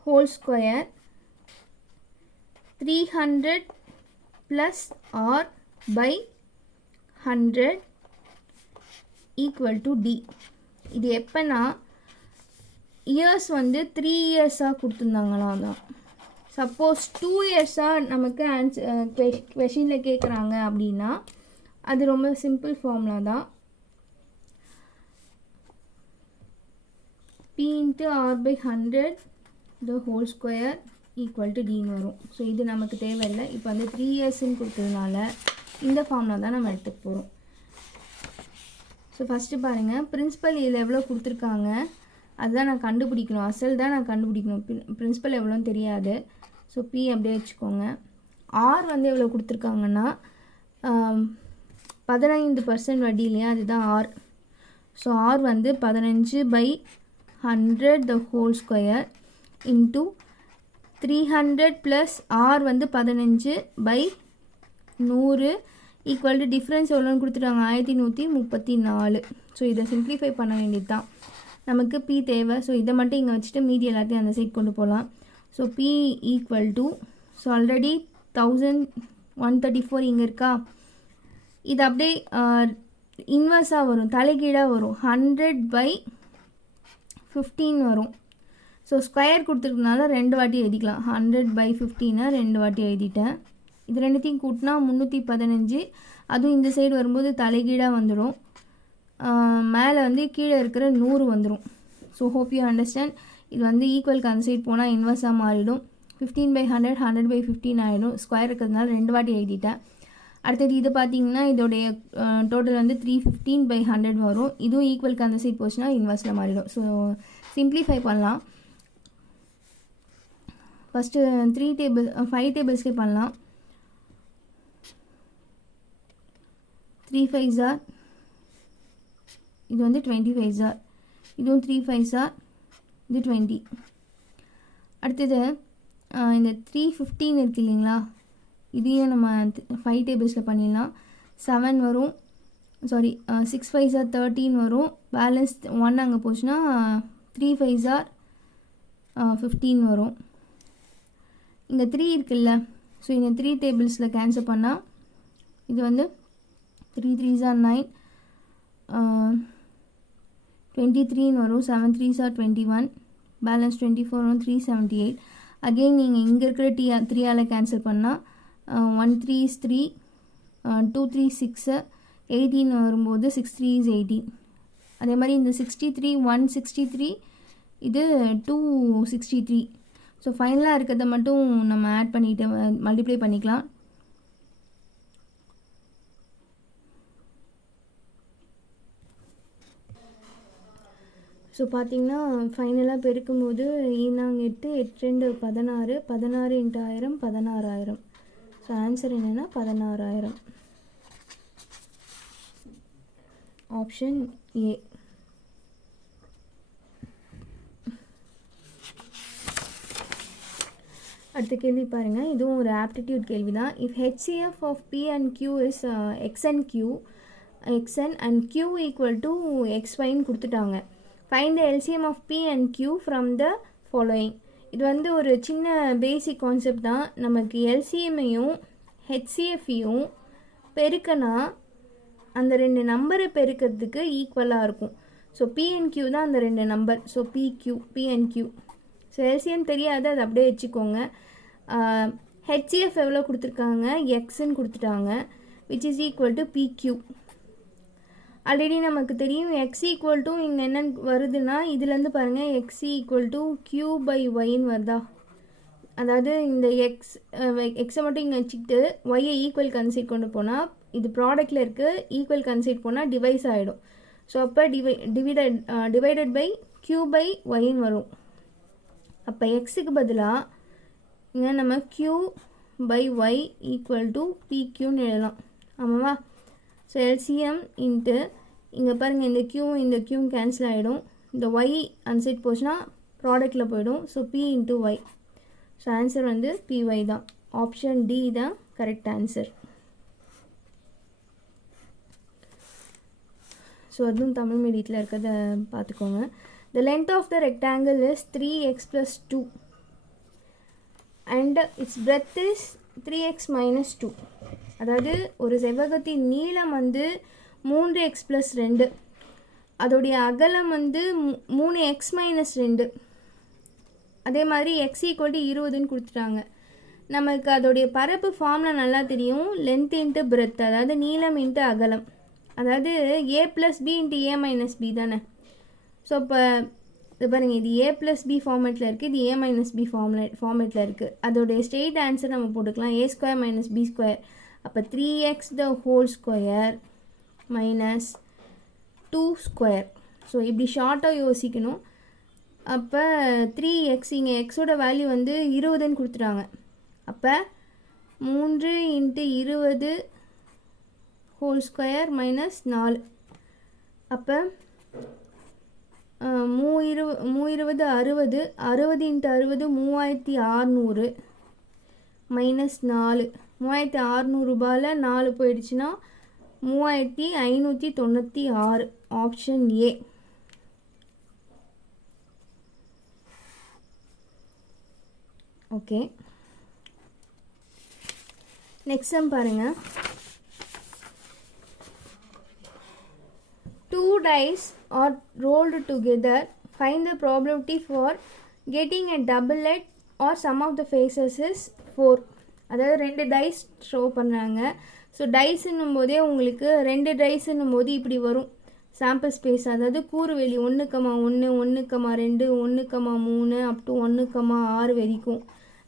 whole square 300 plus r by 100 equal to d. இது எப்போனா இயர்ஸ் வந்து 3 இயர்ஸாக கொடுத்துருந்தாங்களாம் தான். சப்போஸ் 2 இயர்ஸாக நமக்கு கொஷினில் கேட்குறாங்க அப்படின்னா அது ரொம்ப சிம்பிள் ஃபார்முலா தான். P into R by 100 the whole square equal to Dன்னு வரும். ஸோ இது நமக்கு தேவையில்லை. இப்போ வந்து 3 இயர்ஸ்ன்னு கொடுத்ததுனால இந்த ஃபார்முலா தான் நம்ம எடுத்துக்க போகிறோம். ஸோ ஃபஸ்ட்டு பாருங்கள், பிரின்சிபல் இதில் எவ்வளோ கொடுத்துருக்காங்க அதுதான் நான் கண்டுபிடிக்கணும். அசல் தான் நான் கண்டுபிடிக்கணும். பிரின்சிபல் எவ்வளோன்னு தெரியாது. ஸோ P அப்படியே வச்சுக்கோங்க. R வந்து எவ்வளோ கொடுத்துருக்காங்கன்னா 15% வட்டி இல்லையா, அதுதான் R. ஸோ R வந்து 15/100 the whole square into 300 plus R வந்து 15/100 ஈக்குவல் டு டிஃப்ரென்ஸ் எவ்வளோன்னு கொடுத்துட்டாங்க 1134. ஸோ இதை சிம்ப்ளிஃபை பண்ண வேண்டியது தான். நமக்கு P தேவை. ஸோ இதை மட்டும் இங்கே வச்சுட்டு மீதி எல்லாத்தையும் அந்த சைட் கொண்டு போகலாம். So P equal to, so already 1134 இங்கே இருக்கா, இது அப்படியே இன்வர்ஸாக வரும், தலைகீழாக வரும். 100/15 வரும். ஸோ ஸ்கொயர் கொடுத்துருக்கனால 2 வாட்டி எழுதிக்கலாம். 100/15 2 வாட்டி எழுதிட்டேன். இது ரெண்டுத்தையும் கூட்டினா 315. அதுவும் இந்த சைடு வரும்போது தலைகீழாக வந்துடும். மேலே வந்து கீழே இருக்கிற 100 வந்துடும். So hope you understand. இது வந்து ஈக்குவலுக்கு அந்த சைடு போனால் இன்வர்ஸாக மாறிடும். 15/100 100/15 ஆகிடும். ஸ்கொயர் இருக்கிறதுனால 2 வாட்டி எழுதிட்டேன். அடுத்தது இது பார்த்தீங்கன்னா இதோடைய டோட்டல் வந்து 315/100 வரும். இதுவும் ஈக்குவலுக்கு அந்த சைடு போச்சுன்னா இன்வர்ஸில் மாறிடும். ஸோ சிம்ப்ளிஃபை பண்ணலாம். ஃபஸ்ட்டு 5 டேபிள்ஸ்க்கே பண்ணலாம். 3 5s are, இது வந்து 20 5s are, இதுவும் 3 5s are, இது 20. அடுத்தது இந்த 315 இருக்கு இல்லைங்களா, இதையும் நம்ம 5 டேபிள்ஸில் பண்ணிடலாம். 7 வரும், சாரி 6 5s are 13 வரும். பேலன்ஸ் 1 அங்கே போச்சுன்னா 3 5s are 15 வரும். இங்கே 3 இருக்குல்ல, ஸோ இந்த 3 டேபிள்ஸில் கேன்சல் பண்ணால் இது வந்து 3 3s are 9, 23 வரும். 7 3s are 21, பேலன்ஸ் 24 வரும். 378. அகெயின் நீங்கள் இங்கே இருக்கிற 3ஆல் கேன்சல் பண்ணால் 1 3 is 3, 2 3 6, 18 வரும்போது 6 3 is 18. அதே மாதிரி இந்த 63 163, இது 263. ஸோ ஃபைனலாக இருக்கிறத மட்டும் நம்ம ஆட் பண்ணிவிட்டு மல்டிப்ளை பண்ணிக்கலாம். ஸோ பார்த்திங்கன்னா ஃபைனலாக பெருக்கும்போது 8 8 2 16, 16 × 1000 16,000. ஸோ ஆன்சர் என்னென்னா 16,000. Option A. அடுத்த கேள்வி பாருங்கள். இதுவும் ஒரு ஆப்டிடியூட் கேள்வி தான். If HCF of P and Q is xn and Q equal to xyன்னு கொடுத்துட்டாங்க. Find the LCM of P and Q from the following. இது வந்து ஒரு சின்ன பேசிக் கான்செப்ட் தான். நமக்கு LCMையும் HCFையும் பெருக்கனா அந்த 2 நம்பரை பெருக்கிறதுக்கு ஈக்குவலாக இருக்கும். ஸோ P அண்ட் Q தான் அந்த 2 number. So P and Q. So LCM தெரியாது, அது அப்படியே வச்சுக்கோங்க. HCF எவ்வளோ கொடுத்துருக்காங்க, எக்ஸ்ன்னு கொடுத்துட்டாங்க, which is equal to PQ. Already நமக்கு தெரியும் எக்ஸ் ஈக்குவல் டு இங்கே என்ன வருதுன்னா, இதுலேருந்து பாருங்கள் எக்ஸ் ஈக்குவல் டு Q/Yன்னு வருதா. அதாவது இந்த எக்ஸை மட்டும் இங்கே வச்சுக்கிட்டு ஒய்யை ஈக்குவல் கன்சைட் கொண்டு போனால், இது ப்ராடக்டில் இருக்குது, ஈக்குவல் கன்சைட் போனால் டிவைஸ் ஆகிடும். ஸோ அப்போ டிவைடட் பை Q/Yன்னு வரும். அப்போ எக்ஸுக்கு பதிலாக இங்கே நம்ம Q/Y ஈக்குவல் டு PQன்னு எழுதலாம். ஆமாவா. ஸோ LCM இன்ட்டு இங்கே பாருங்கள் இந்த Q கேன்சல் ஆகிடும். இந்த Y அந்த சைட் போச்சுன்னா ப்ராடக்டில் போயிடும். So P × Y. So answer வந்து PY தான். ஆப்ஷன் டி தான் கரெக்ட் ஆன்சர். ஸோ அதுவும் தமிழ் மீடியத்தில் இருக்கிறத பார்த்துக்கோங்க. The length of the rectangle is 3x plus 2 and its breadth is 3x minus 2. அதாவது ஒரு செவ்வகத்தின் நீளம் வந்து 3x plus 2, அதோடைய அகலம் வந்து 3x minus 2. அதே மாதிரி x ஈக்குவல் டு 20ன்னு கொடுத்துட்டாங்க. நமக்கு அதோடைய பரப்பு ஃபார்மில் நல்லா தெரியும். லென்த் இன்ட்டு பிரெத், அதாவது நீளம் இன்ட்டு அகலம், அதாவது a + b × a - b தானே. ஸோ இப்போ இது பாருங்கள், இது a + b ஃபார்மேட்டில் இருக்குது, இது a - b ஃபார்மேட்டில் இருக்குது. அதோடைய ஸ்ட்ரெயிட் ஆன்சர் நம்ம போட்டுக்கலாம், a² - b². அப்போ 3x ² மைனஸ் 2². ஸோ இப்படி ஷார்ட்டாக யோசிக்கணும். அப்போ 3x, இங்கே எக்ஸோட வேல்யூ வந்து 20ன்னு கொடுத்துட்டாங்க. அப்போ 3 × 20 ² மைனஸ் 4. அப்போ 3 20 60, 60 × 60 3600 மைனஸ் 4. 3600 ரூபாயில் 4 போயிடுச்சுன்னா 3596. Option A. Okay, next sum பாருங்கள். 2 dice are rolled together. Find the probability for getting a doublet or sum of the faces is 4. அதாவது 2 டைஸ் ஷோ பண்ணுறாங்க. ஸோ டைஸுன்னும் போதே உங்களுக்கு 2 டைஸுன்னும் போது இப்படி வரும் சாம்பிள் ஸ்பேஸ். அதாவது கூறுவெளி 1,1 1,2 1,3 அப் டு 1,6 வரைக்கும்.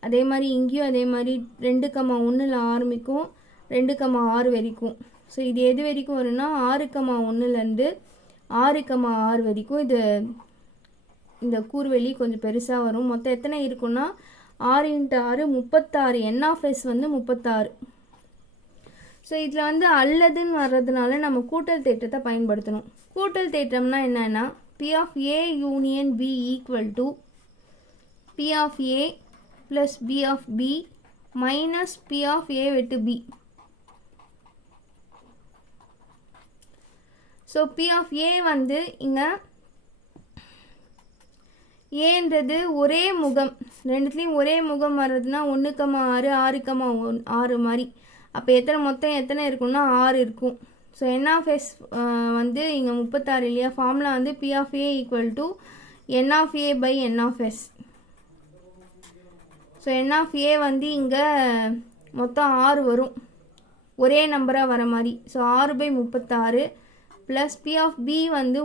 அதே மாதிரி இங்கேயும் அதே மாதிரி 2,1ல் ஆரம்பிக்கும் 2,6 வரைக்கும். ஸோ இது எது வரைக்கும் வரும்னா 6,1லேருந்து 6,6 வரைக்கும் இது இந்த கூறுவெளி கொஞ்சம் பெருசாக வரும். மொத்தம் எத்தனை இருக்குன்னா 6 × 6 36. n(s) வந்து 36. ஸோ இதில் வந்து அல்லதுன்னு வர்றதுனால நம்ம கூட்டல் தேற்றத்தை பயன்படுத்தணும். கூட்டல் தேற்றம்னா என்னென்னா P of A union B equal to P of A plus B of B minus P of A விட்டு B. So P of A வந்து இங்கே ஏன்றது ஒரே முகம், ரெண்டுத்துலேயும் ஒரே முகம் வர்றதுனா 1,6 6,6 மாதிரி. அப்போ மொத்தம் எத்தனை இருக்குன்னா 6 இருக்கும். ஸோ n(s) வந்து இங்கே 36 இல்லையா. ஃபார்முலா வந்து P of A equal to n of A by n(s). So n of A வந்து இங்கே மொத்தம் 6 வரும், ஒரே நம்பராக வர மாதிரி. So 6/36 plus P of B வந்து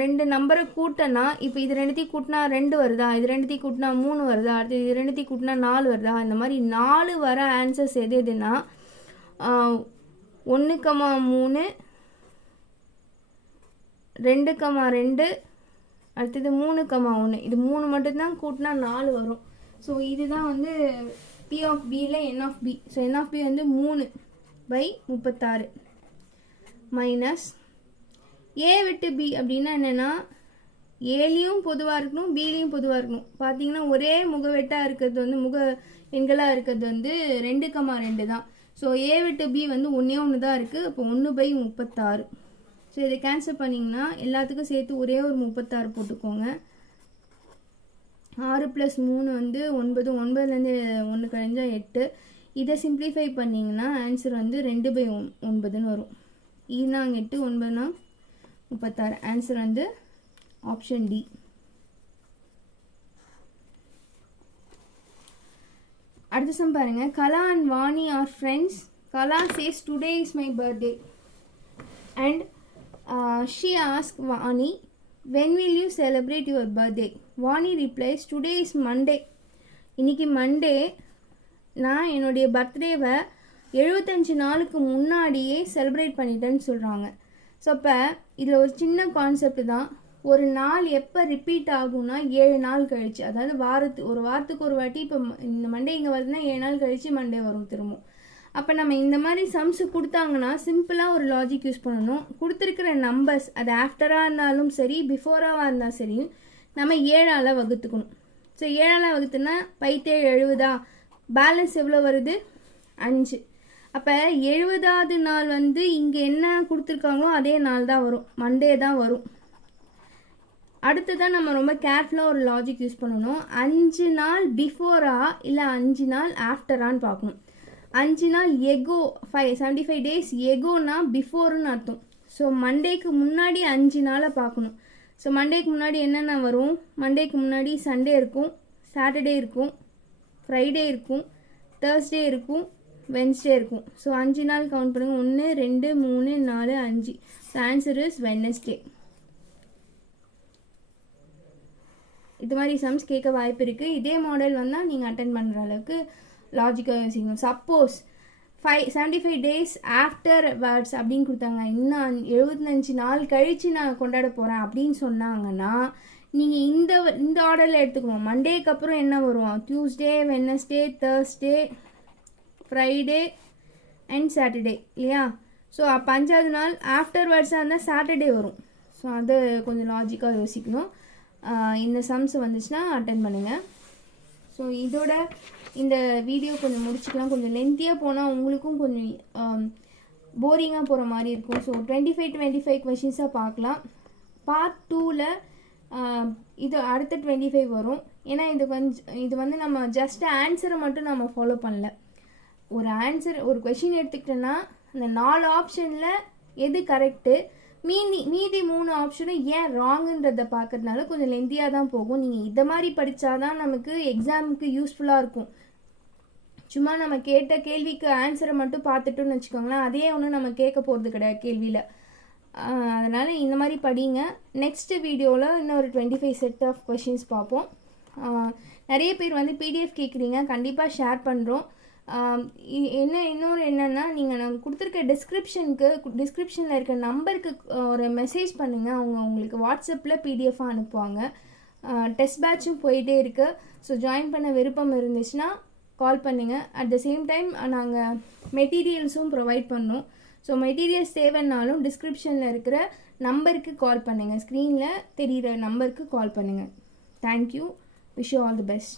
2 நம்பரை கூட்டினா, இப்போ இது 2த்தையும் கூட்டினா 2 வருதா, இது 2த்தையும் கூட்டினா 3 வருதா, அடுத்து இது 2த்தையும் கூட்டினா 4 வருதா, இந்த மாதிரி 4 வர ஆன்சர்ஸ் எதுனா 1,3 2,2 அடுத்தது 3,1. இது 3 மட்டும்தான் கூட்டினா 4 வரும். ஸோ இதுதான் வந்து P of Bயில் n of B. So n of B வந்து 3/36 மைனஸ் A விட்டு B அப்படின்னா என்னென்னா ஏலையும் பொதுவாக இருக்கணும் பிலையும் பொதுவாக இருக்கணும். பார்த்தீங்கன்னா ஒரே முகவெட்டாக இருக்கிறது வந்து முக எண்களாக இருக்கிறது வந்து 2,2 தான். ஸோ A விட்டு B வந்து 1 தான் இருக்குது. அப்போ 1/36. ஸோ இதை கேன்சல் பண்ணிங்கன்னா எல்லாத்துக்கும் சேர்த்து ஒரே ஒரு 36 போட்டுக்கோங்க. 6 + 3 வந்து 9, 9லேருந்து 1 கழிஞ்சா 8. இதை சிம்ப்ளிஃபை பண்ணிங்கன்னா ஆன்சர் வந்து 2/9ன்னு வரும். ஈனாங்க 8 9னா 36. ஆன்சர் வந்து ஆப்ஷன் டி. அடுத்த சம் பாருங்க. Kala and Vani are friends. Kala says today is my birthday and she asks Vani, when will you celebrate your birthday? Vani replies, today is Monday. இன்னைக்கு மண்டே, நான் என்னுடைய பர்த்டேவை 75 நாளுக்கு முன்னாடியே செலிப்ரேட் பண்ணிட்டேன்னு சொல்கிறாங்க. ஸோ அப்போ இதில் ஒரு சின்ன கான்செப்ட் தான். ஒரு நாள் எப்போ ரிப்பீட் ஆகும்னா 7 நாள் கழிச்சு, அதாவது ஒரு வாரத்துக்கு ஒரு வாட்டி. இப்போ இந்த மண்டே இங்கே வருதுன்னா 7 நாள் கழித்து மண்டே வரும் திரும்ப. அப்போ நம்ம இந்த மாதிரி சம்ஸு கொடுத்தாங்கன்னா சிம்பிளாக ஒரு லாஜிக் யூஸ் பண்ணணும். கொடுத்துருக்கிற நம்பர்ஸ் அது ஆஃப்டராக இருந்தாலும் சரி பிஃபோராக இருந்தாலும் சரி நம்ம 7ஆல் வகுத்துக்கணும். ஸோ 7ஆல் வகுத்துனா 5 70 பேலன்ஸ் எவ்வளோ வருது 5. அப்போ 70வது நாள் வந்து இங்கே என்ன கொடுத்துருக்காங்களோ அதே நாள் தான் வரும், மண்டே தான் வரும். அடுத்ததான் நம்ம ரொம்ப கேர்ஃபுல்லாக ஒரு லாஜிக் யூஸ் பண்ணணும். 5 நாள் பிஃபோரா இல்லை 5 நாள் ஆஃப்டரான்னு பார்க்கணும். 5 நாள் எகோ 75 டேஸ் எகோனா பிஃபோருன்னு அர்த்தம். ஸோ மண்டேக்கு முன்னாடி 5 நாளை பார்க்கணும். ஸோ மண்டேக்கு முன்னாடி என்னென்ன வரும்? மண்டேக்கு முன்னாடி சண்டே இருக்கும், சாட்டர்டே இருக்கும், ஃப்ரைடே இருக்கும், தேர்ஸ்டே இருக்கும், வென்ஸ்டே இருக்கும். ஸோ 5 நாள் கவுண்ட் பண்ணுங்கள். 1 2 3 4 5. So answer is Wednesday. இது மாதிரி சம்ஸ் கேட்க வாய்ப்பு இருக்குது. இதே மாடல் வந்தால் நீங்கள் அட்டென்ட் பண்ணுற அளவுக்கு லாஜிக்காக யோசிக்கணும். சப்போஸ் 75 டேஸ் ஆஃப்டர் வேர்ட்ஸ் அப்படின்னு கொடுத்தாங்க, இன்னும் 75 நாள் கழித்து நான் கொண்டாட போகிறேன் அப்படின்னு சொன்னாங்கன்னா நீங்கள் இந்த ஆர்டரில் எடுத்துக்கணும். மண்டேக்கு அப்புறம் என்ன வரும்? Tuesday, Wednesday, Thursday, Friday and Saturday இல்லையா? ஸோ அப்போ 5வது நாள் ஆஃப்டர் வேர்ட்ஸாக இருந்தால் சாட்டர்டே வரும். ஸோ அது கொஞ்சம் லாஜிக்காக யோசிக்கணும். இந்த சம்ஸ் வந்துச்சுன்னா அட்டென்ட் பண்ணுங்கள். ஸோ இதோட இந்த வீடியோ கொஞ்சம் முடிச்சுக்கலாம். கொஞ்சம் லென்த்தியாக போனால் உங்களுக்கும் கொஞ்சம் போரிங்காக போகிற மாதிரி இருக்கும். ஸோ 25 கொஷின்ஸாக பார்க்கலாம். பார்ட் 2ல் இது அடுத்த 25 வரும். ஏன்னா இது வந்து நம்ம ஜஸ்ட் ஆன்சரை மட்டும் நம்ம ஃபாலோ பண்ணல. ஒரு கொஷின் எடுத்துக்கிட்டோன்னா அந்த 4 ஆப்ஷனில் எது கரெக்டு, மீதி 3 ஆப்ஷனும் ஏன் ராங்குன்றதை பார்க்கறதுனால கொஞ்சம் லென்த்தியாக தான் போகும். நீங்கள் இதை மாதிரி படித்தா தான் நமக்கு எக்ஸாமுக்கு யூஸ்ஃபுல்லாக இருக்கும். சும்மா நம்ம கேட்ட கேள்விக்கு ஆன்சரை மட்டும் பார்த்துட்டோன்னு வச்சுக்கோங்களேன், அதே ஒன்றும் நம்ம கேட்க போகிறது கிடையாது கேள்வியில். அதனால் இந்த மாதிரி படிங்க. நெக்ஸ்ட்டு வீடியோவில் இன்னொரு 25 செட் ஆஃப் கொஷின்ஸ் பார்ப்போம். நிறைய பேர் வந்து பிடிஎஃப் கேட்குறீங்க, கண்டிப்பாக ஷேர் பண்ணுறோம். இன்னொரு என்னென்னா, நீங்கள் நாங்கள் கொடுத்துருக்க டிஸ்கிரிப்ஷனில் இருக்க நம்பருக்கு ஒரு மெசேஜ் பண்ணுங்கள். அவங்க உங்களுக்கு வாட்ஸ்அப்பில் பிடிஎஃபாக அனுப்புவாங்க. டெஸ்ட் பேட்சும் போயிட்டே இருக்குது. ஸோ ஜாயின் பண்ண விருப்பம் இருந்துச்சுன்னா கால் பண்ணுங்கள். அட் த சேம் டைம் நாங்கள் மெட்டீரியல்ஸும் ப்ரொவைட் பண்ணோம். ஸோ மெட்டீரியல்ஸ் தேவைன்னாலும் டிஸ்கிரிப்ஷனில் இருக்கிற நம்பருக்கு கால் பண்ணுங்கள். ஸ்க்ரீனில் தெரிகிற நம்பருக்கு கால் பண்ணுங்கள். Thank you. Wish you all the best.